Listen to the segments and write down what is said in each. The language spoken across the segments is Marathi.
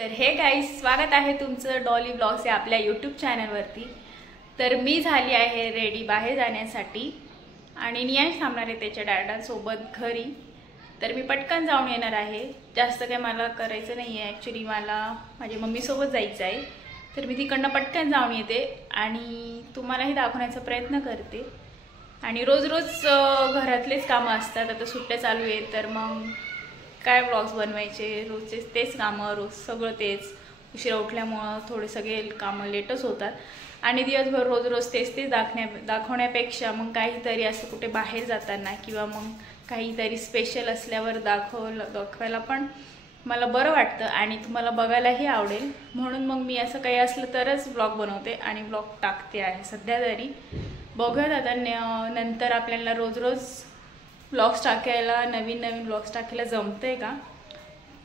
तर हे गाईज, स्वागत आहे तुमचं डॉली ब्लॉग्स या आपल्या यूट्यूब चॅनलवरती। तर मी झाली आहे रेडी बाहेर जाण्यासाठी आणि नियांश थांबणार आहे त्याच्या डॅडांसोबत घरी। तर मी पटकन जाऊन येणार आहे, जास्त काही मला करायचं नाही आहे। ॲक्च्युली मला माझ्या मम्मीसोबत जायचं आहे, तर मी तिकडनं पटकन जाऊन येते आणि तुम्हालाही दाखवण्याचा प्रयत्न करते। आणि रोज रोज घरातलेच कामं असतात, आता सुट्ट्या चालू आहेत तर मग काय व्लॉग्स बनवायचे, रोजचे तेच कामं, रोज सगळं तेच। उशिरा उठल्यामुळं थोडे सगळे कामं लेटच होतात आणि दिवसभर रोज रोज तेच दाखवण्यापेक्षा मग काहीतरी असं कुठे बाहेर जाताना किंवा मग काहीतरी स्पेशल असल्यावर दाखवायला पण मला बरं वाटतं आणि तुम्हाला बघायलाही आवडेल। म्हणून मग मी असं काही असलं तरच ब्लॉग बनवते आणि ब्लॉग टाकते आहे सध्या तरी। बघूयात आता नंतर आपल्याला रोज रोज ब्लॉग्स टाकायला, नवीन नवीन ब्लॉग्स टाकायला जमतंय का,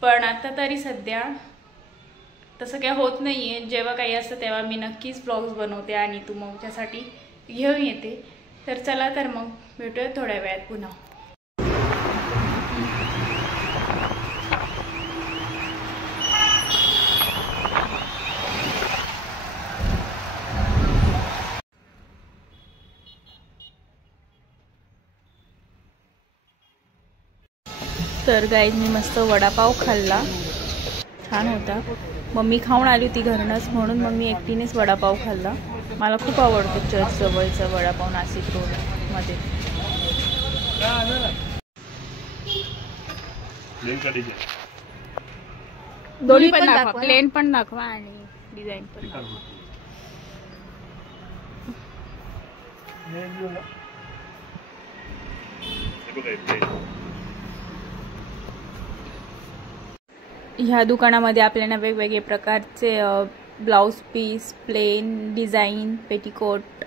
पण आता तरी सध्या तसं काही होत नाही आहे। जेव्हा काही असतं तेव्हा मी नक्कीच ब्लॉग्स बनवते आणि तुमच्यासाठी घेऊन येते। तर चला तर मग भेटूया थोड्या वेळात पुन्हा। तर गाईज, मी मस्त वडापाव खाल्ला, छान होता। मम्मी खाऊन आली होती घरूनच, म्हणून मग मी एकटीनेच वडापाव खाल्ला। मला खूप आवडतो चर्च जवळचा वडापाव नाशिक रोडमध्ये। दोन्ही पण दाखवा, प्लेन पण दाखवा आणि डिझाईन पण दाखवा। ह्या दुकानामध्ये आपल्याला वेगवेगळे प्रकारचे blouse piece, plain, design, petticoat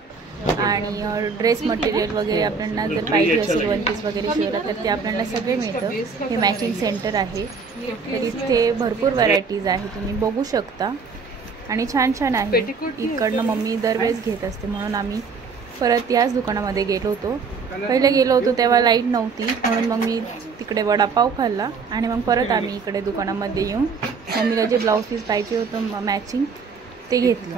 आणि ड्रेस मटेरियल वगैरे आपल्याला जर पाहिजे असेल, वन पीस वगैरे शिवायला तर ते आपल्याला सगळे मिळतं। हे मॅचिंग सेंटर आहे, तर इथे भरपूर व्हरायटीज आहे, तुम्ही बघू शकता आणि छान छान आहे। इकडनं मम्मी दरवेळेस घेत असते, म्हणून आम्ही परत याच दुकानामध्ये गेलो होतो। पहिले गेलो होतो तेव्हा लाईट नव्हती, म्हणून मग मी तिकडे वडापाव खाल्ला आणि मग परत आम्ही इकडे दुकानामध्ये येऊन मम्मीला जे ब्लाऊज पीस पाहिजे होतं मॅचिंग ते घेतलं।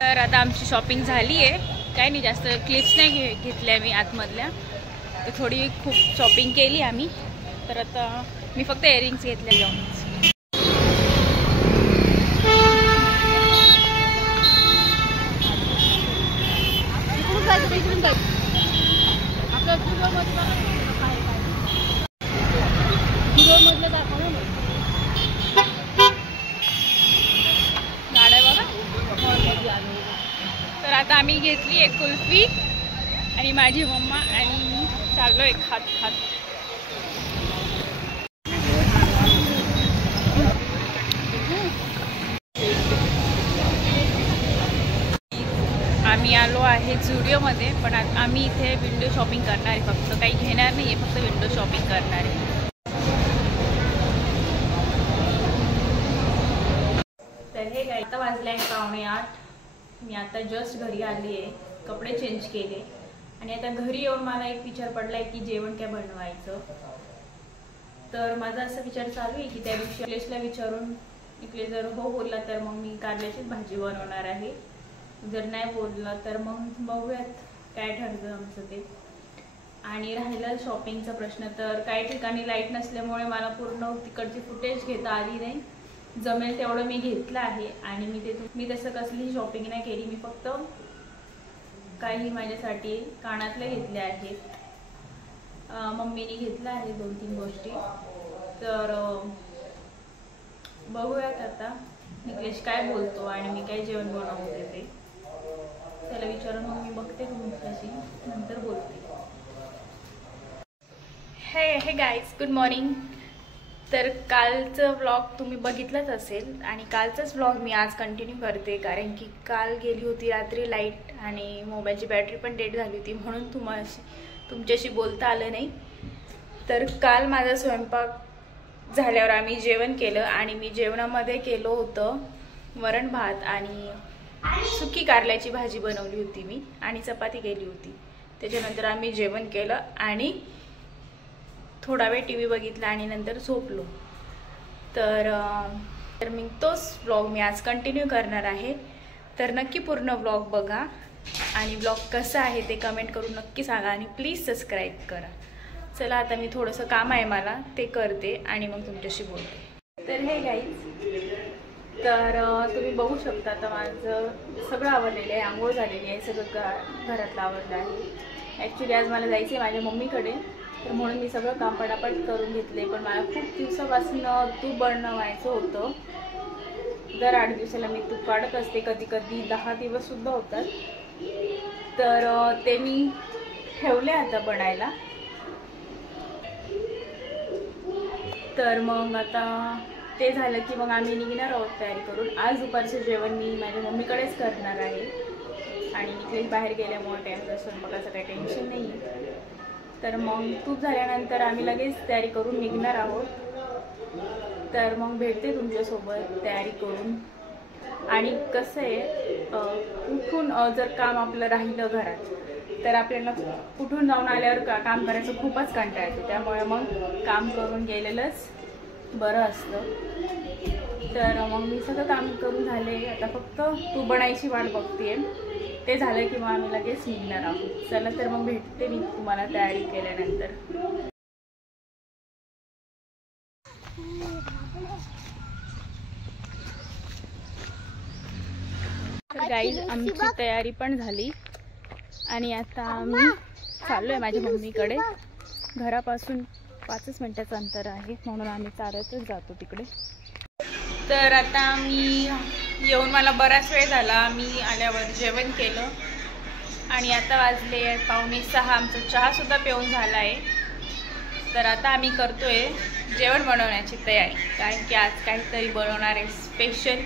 तर आता आमची शॉपिंग झाली आहे, काही नाही, जास्त क्लिप्स नाही घेतल्या मी आतमधल्या, तर थोडी खूप शॉपिंग केली आम्ही। तर आता मी फक्त इयरिंग्स घेतले जाऊन। गाड्या बघा। तर आता आम्ही घेतली एक कुल्फी आणि माझी मम्मा आणि मी चाललो एक खात खात। आम्ही आलो आहे झुडिओमध्ये, पण आम्ही इथे विंडो शॉपिंग करणार आहे, फक्त काही घेणार नाही आहे, फक्त विंडो शॉपिंग करणार आहे। तर हे काय, आता वाजले आहे 7:45। मी आता जस्ट घरी आली आहे, कपडे चेंज केले आणि आता घरी येऊन मला एक विचार पडला आहे की जेवण काय बनवायचं। तर माझा असा विचार चालू आहे की त्या दिवशी इकलेशला विचारून, इकले जर हो बोलला तर मग मी कारल्याचीच भाजी बनवणार आहे, जर नाही बोलला तर मग बघूयात काय ठरतं आमचं ते। आणि राहिला शॉपिंगचा प्रश्न, तर काही ठिकाणी लाईट नसल्यामुळे मला पूर्ण तिकडची फुटेज घेता आली नाही, जमेल तेवढं मी घेतलं आहे। आणि मी तसं कसलीही शॉपिंग नाही केली, मी फक्त काही माझ्यासाठी कानातले घेतले आहेत, मम्मीने घेतलं आहे 2-3 गोष्टी। तर बघूयात आता निकलेश काय बोलतो आणि मी काय जेवण बनवते ते त्याला विचारून मग मी बघते तुमच्याशी, नंतर बोलते। हे गाईज, गुड मॉर्निंग। तर कालचं व्लॉग तुम्ही बघितलंच असेल आणि कालचाच व्लॉग मी आज कंटिन्यू करते, कारण की काल गेली होती रात्री लाईट आणि मोबाईलची बॅटरी पण डेड झाली होती, म्हणून तुमच्याशी बोलता आलं नाही। तर काल माझा स्वयंपाक झाल्यावर आम्ही जेवण केलं आणि मी जेवणामध्ये केलं होतं वरण भात आणि सुकी कारल्याची भाजी बनवली होती मी आणि चपाती केली होती. त्याच्यानंतर आम्ही जेवण केलं आणि थोडा वेळ टी व्ही बघितला आणि नंतर झोपलो. तर मी तोच व्लॉग मी आज कंटिन्यू करणार आहे. तर नक्की पूर्ण व्लॉग बघा आणि व्लॉग कसा आहे ते कमेंट करून नक्की सांगा आणि प्लीज सबस्क्राईब करा. चला आता मी थोडंसं काम आहे मला ते करते आणि मग तुमच्याशी बोलते. तर हे गाईज, तर तुम्ही बघू शकता आता माझं सगळं आवरलेलं आहे. आंघोळ झालेली आहे, सगळं घरातलं आवरलं आहे. ॲक्च्युली आज मला जायचं आहे माझ्या मम्मीकडे, तर म्हणून मी सगळं काम पटापट करून घेतले. पण मला खूप दिवसापासून तूप बनवायचं होतं. दर 8 दिवसाला मी तूप काढत असते, कधी कधी 10 दिवससुद्धा होतात. तर ते मी ठेवले आता बनायला. तर मग आता ते झालं की मग आम्ही निघणार आहोत तयारी करून. आज दुपारचं जेवण मी माझ्या मम्मीकडेच करणार आहे आणि इकडे बाहेर गेल्यामुळे त्यांचं स्वयंपाकाचं काही टेन्शन नाही आहे. तर मग तूप झाल्यानंतर आम्ही लगेच तयारी करून निघणार आहोत. तर मग भेटते तुमच्यासोबत तयारी करून. आणि कसं आहे, कुठून जर काम आपलं राहिलं घरात तर आपल्याला कुठून जाऊन आल्यावर काम करायचं खूपच कंटाळा येतो. त्यामुळे मग काम करून गेलेलंच बरं असतं. तर मग मी सगळं काम करून झाले, आता फक्त तूप बनायची वाट बघते. ते झालं की मग आम्ही लगेच निघणार आहोत. चला तर मग भेटते मी तुम्हाला तयारी केल्यानंतर. तर गाईज, आमची तयारी पण झाली आणि आता आम्ही चाललो आहे माझ्या मम्मीकडे. घरापासून 5 मिनिटाचं अंतर आहे, म्हणून आम्ही चालतच जातो तिकडे. तर आता मी येऊन मला बराच वेळ झाला. मी आल्यावर जेवण केलं आणि आता वाजले 5:45. आमचा चहासुद्धा पिऊन झाला आहे. तर आता आम्ही करतोय जेवण बनवण्याची तयारी, कारण की आज काहीतरी बनवणार आहे स्पेशल.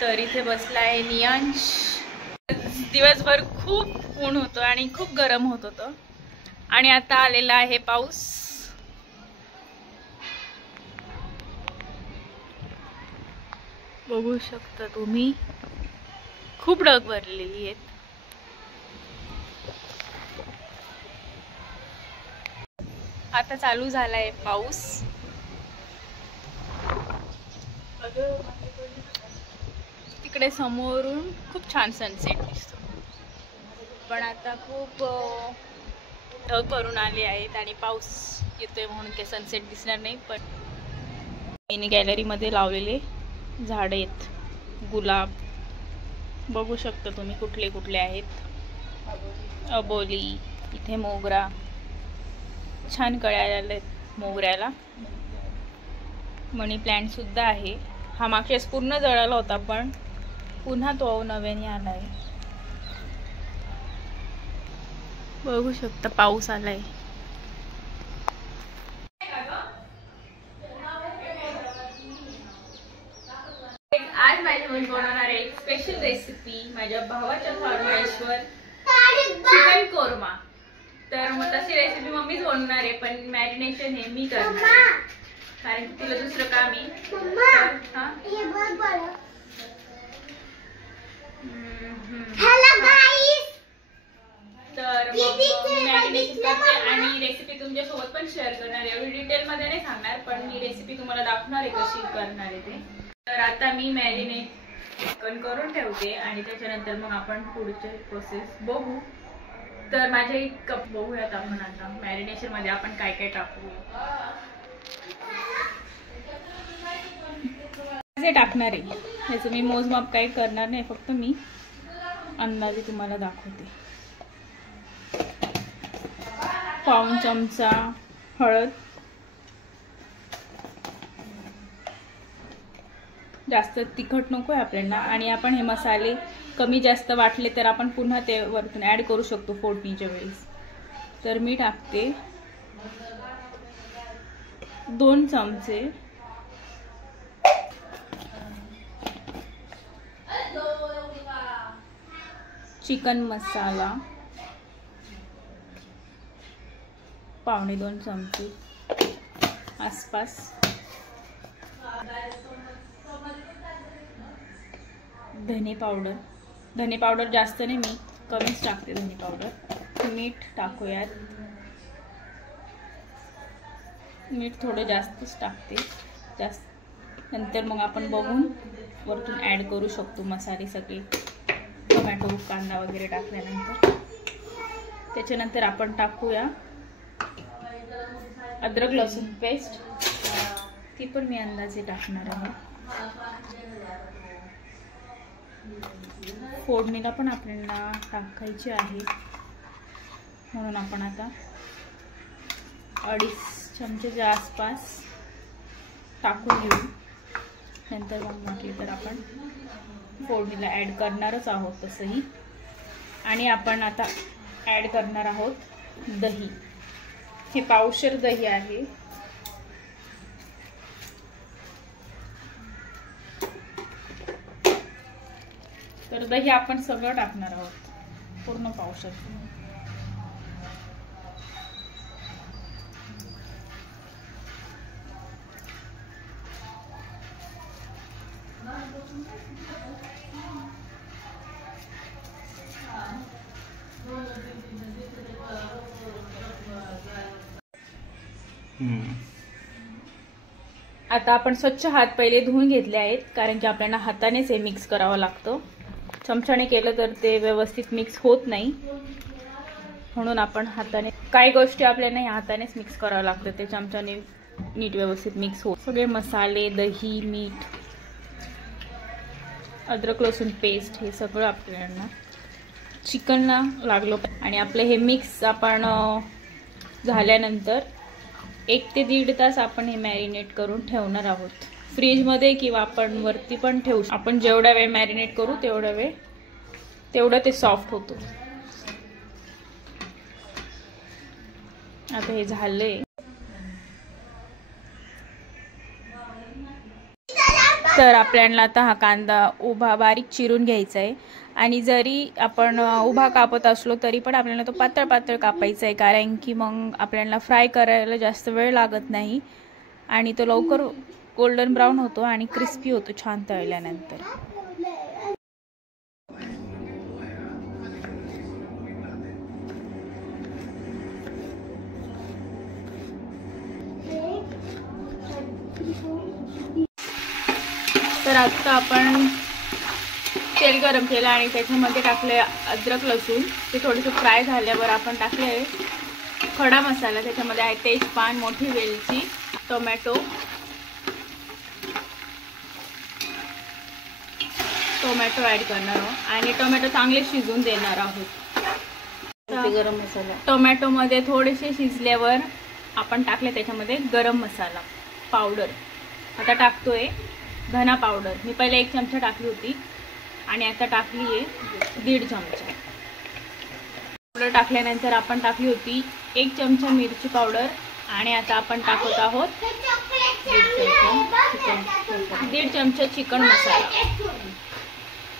तर इथे बसला आहे नियांश. दिवसभर खूप ऊन होतं आणि खूप गरम होत होतं आणि आता आलेला आहे पाऊस. बघू शकता तुम्ही, खूप ढग भरलेली आहेत. आता चालू झालाय पाऊस. तिकडे समोरून खूप छान सनसेट दिसतो, पण आता खूप ढग भरून आले आहेत आणि पाऊस येतोय म्हणून काही सनसेट दिसणार नाही. पण मिनी गॅलरीमध्ये लावलेले झाड आहेत, गुलाब बघू शकता तुम्ही कुठले कुठले आहेत. अबोली, इथे मोगरा, छान कळ्या आलेत मोगऱ्याला. मनी प्लांट सुद्धा आहे. हा मागच्या वेळेस पूर्ण जळाला होता, पण पुन्हा तो नव्याने आलाय. बघू शकता पाऊस आलाय. आज माझ्या मम्मी बनवणार आहे एक स्पेशल रेसिपी, माझ्या भावाच्या फरमाईशवर चिकन कोरमा. तर मग तशी रेसिपी मम्मीच बनवणार आहे, पण मॅरिनेशन हे मी करणार आहे, कारण की तुला दुसरं काम आहे. तर मॅरिनेशन करते आणि रेसिपी तुमच्यासोबत पण शेअर करणार. एवढी डिटेल मध्ये नाही सांगणार, पण मी रेसिपी तुम्हाला दाखवणार आहे कशी करणार आहे ते. तर आता मी मॅरिनेट चिकन करून ठेवते आणि त्याच्यानंतर मग आपण पुढचे प्रोसेस बघू. तर माझे एक कप बघूयात आपण आता मॅरिनेशन मध्ये आपण काय काय टाकू. टाकणार आहे याचं मी मोजमाप काही करणार नाही, फक्त मी अंदाजे तुम्हाला दाखवते. 1 चमचा हळद, जास्त तिखट नको आहे आपल्याला. आणि आपण हे मसाले कमी जास्त वाटले तर आपण पुन्हा ते वरतून ऍड करू शकतो फोडणीच्या वेळेस. तर मी टाकते 2 चमचे चिकन मसाला, 1.25 चमचे आसपास. धने पावडर जास्त नाही, मी कमीच टाकते धने पावडर. मीठ टाकूयात, मीठ थोडं जास्तच टाकते नंतर मग आपण बघून वरतून ॲड करू शकतो मसाले सगळे, टोमॅटो कांदा वगैरे टाकल्यानंतर. त्याच्यानंतर आपण टाकूया अद्रक लसूण पेस्ट, ती पण मी अंदाजे टाकणार आहे. फोडणीला पण आपल्याला टाकायची आहे, म्हणून आपण आता 2.5 चमचेच्या आसपास टाकून घेऊ. नंतर मग म्हटले तर आपण फोडणीला ॲड करणारच आहोत तसंही. आणि आपण आता ॲड करणार आहोत दही. हे पावशेर दही आहे. तर दही आपण सगळं टाकणार आहोत, पूर्ण पावशेर. आता आपण स्वच्छ हात पहिले धुवून घेतले आहेत, कारण की आपल्याला हातानेच हे मिक्स करावं लागतं. चमच्याने केलं तर ते व्यवस्थित मिक्स होत नाही, म्हणून आपण हाताने, काही गोष्टी आपल्याला हातानेच मिक्स करावं लागतं, ते चमच्याने नीट व्यवस्थित मिक्स होत. सगळे मसाले, दही, मीठ, अद्रक लसूण पेस्ट हे सगळं आपल्याला चिकनला लागलं. आणि आपलं हे मिक्स आपण झाल्यानंतर 1 ते 1.5 तास आपण हे मॅरिनेट करून ठेवणार आहोत फ्रीजमध्ये, किंवा आपण वरती पण ठेवू. आपण जेवढा वेळ मॅरिनेट करू तेवढं ते सॉफ्ट होतो. आता हे झालंय. तर आपल्याला आता हा कांदा उभा बारीक चिरून घ्यायचा आहे. आणि जरी आपण उभा कापत असलो तरी पण आपल्याला तो पातळ पातळ कापायचा आहे, कारण की मग आपल्याला फ्राय करायला जास्त वेळ लागत नाही आणि तो लवकर गोल्डन ब्राऊन होतो आणि क्रिस्पी होतो छान तळल्यानंतर. तर आता आपण तेल गरम केलं आणि त्याच्यामध्ये टाकले अद्रक लसूण. ते थोडेसे फ्राय झाल्यावर आपण टाकले खडा मसाला. त्याच्यामध्ये आहे तेजपान, मोठी वेलची, टोमॅटो ॲड करणार आहोत आणि टोमॅटो चांगले शिजून देणार आहोत. गरम मसाला टोमॅटोमध्ये थोडेसे शिजल्यावर आपण टाकले त्याच्यामध्ये गरम मसाला पावडर. आता टाकतोय धना पावडर. मी पहिले 1 चमचा टाकली होती आणि आता टाकली आहे 1.5 चमचा. पावडर टाकल्यानंतर आपण टाकली होती 1 चमचा मिरची पावडर आणि आता आपण टाकत आहोत 1.5 चमचा चिकन मसाला.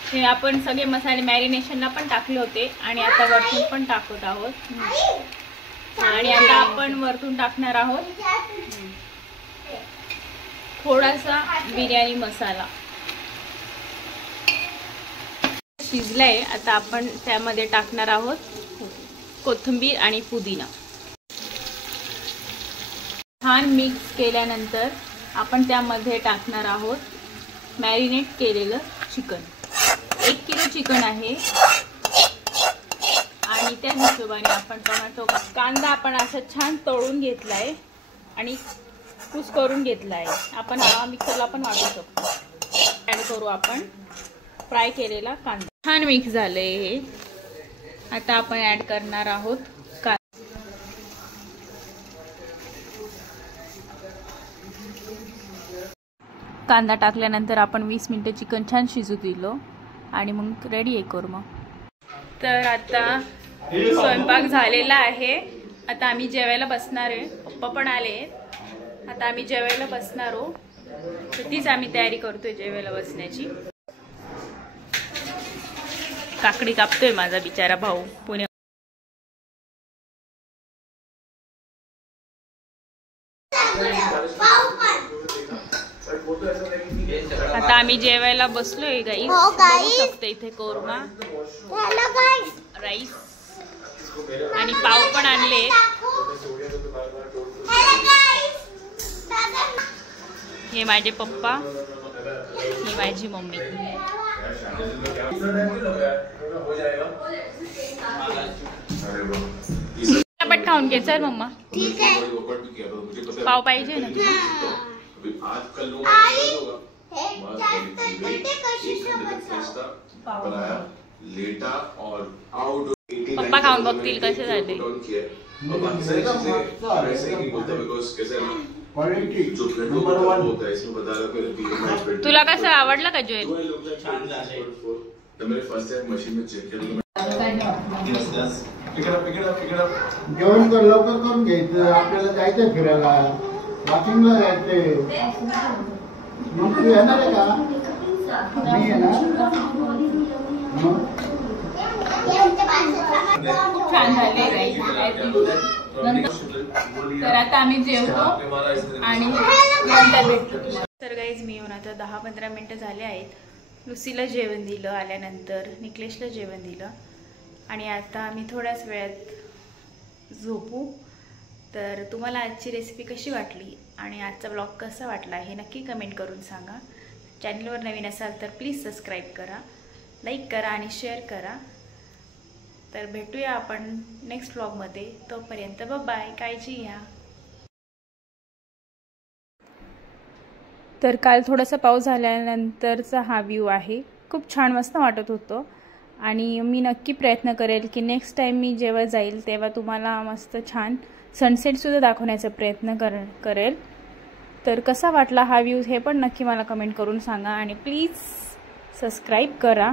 हे आपण सगळे मसाले मॅरिनेशनला पण टाकले होते आणि आता वरतून पण टाकत आहोत. आणि आता आपण वरतून टाकणार आहोत थोडासा बिर्याणी मसाला. शिजलाय. आता आपण त्यामध्ये टाकणार आहोत कोथिंबीर आणि पुदिना. छान मिक्स केल्यानंतर आपण त्यामध्ये टाकणार आहोत मॅरिनेट केलेलं चिकन. 1 किलो चिकन आहे आणि त्या हिशोबाने आपण टोमॅटो कांदा आपण असं छान तळून घेतलाय आणि कुस करून घेतलाय. आपण हा मिक्सरला पण वाटू शकतो. ॲड करू आपण फ्राय केलेला कांदा. छान मिक्स झालंय हे. आता आपण ॲड करणार आहोत कांदा टाकल्यानंतर आपण 20 मिनिटं चिकन छान शिजू दिलं आणि मग रेडी आहे कोरमा. तर आता स्वयंपाक झालेला आहे. आता आम्ही जेवायला बसणार आहे. पप्पा पण आले. आता आम्ही जेवायला बसणार आहोत. तर तीच आम्ही तयारी करतोय जेवायला बसण्याची. काकडी कापतोय माझा बिचारा भाऊ पुणे. आता आम्ही जेवायला बसलोय गाईस. हो गाईस. बघू शकतो इथे कोरमा, हॅलो गाईस, राईस आणि पाव पण आणले. हॅलो गाईस. हे माझे पप्पा, ही माझी मम्मी. पट खाऊन घे चल मम्मा. ठीक आहे. पाव पाहिजे ना. पप्पा खाऊन बघतील कसे झाले. तुला कसं आवडलं का ज्वेल? जेवण कर, लवकर करून घ्यायचं. आपल्याला जायचंय फिरायला, वॉकिंगला जायचंय. मग तू येणार आहे का? मी येणार. खूप छान झाले. तर आता आम्ही जेवतो आणि नंतर भेटतो. तर गाईज मी येऊन आता 10-15 मिनटं झाले आहेत. लुसीला जेवण दिलं, आल्यानंतर निकलेशला जेवण दिलं आणि आता आम्ही थोड्याच वेळात झोपू. तर तुम्हाला आजची रेसिपी कशी वाटली आणि आजचा ब्लॉग कसा वाटला हे नक्की कमेंट करून सांगा. चॅनलवर नवीन असाल तर प्लीज सबस्क्राईब करा, लाईक करा आणि शेअर करा. तर भेटूया आपण नेक्स्ट ब्लॉगमध्ये. तोपर्यंत बाय, काळजी घ्या. तर काल थोडासा पाऊस झाल्यानंतरचा हा व्ह्यू आहे. खूप छान मस्त वाटत होतं आणि मी नक्की प्रयत्न करेल की नेक्स्ट टाईम मी जेव्हा जाईल तेव्हा तुम्हाला मस्त छान सनसेटसुद्धा दाखवण्याचा प्रयत्न करेल. तर कसा वाटला हा व्ह्यू हे पण नक्की मला कमेंट करून सांगा आणि प्लीज सबस्क्राईब करा.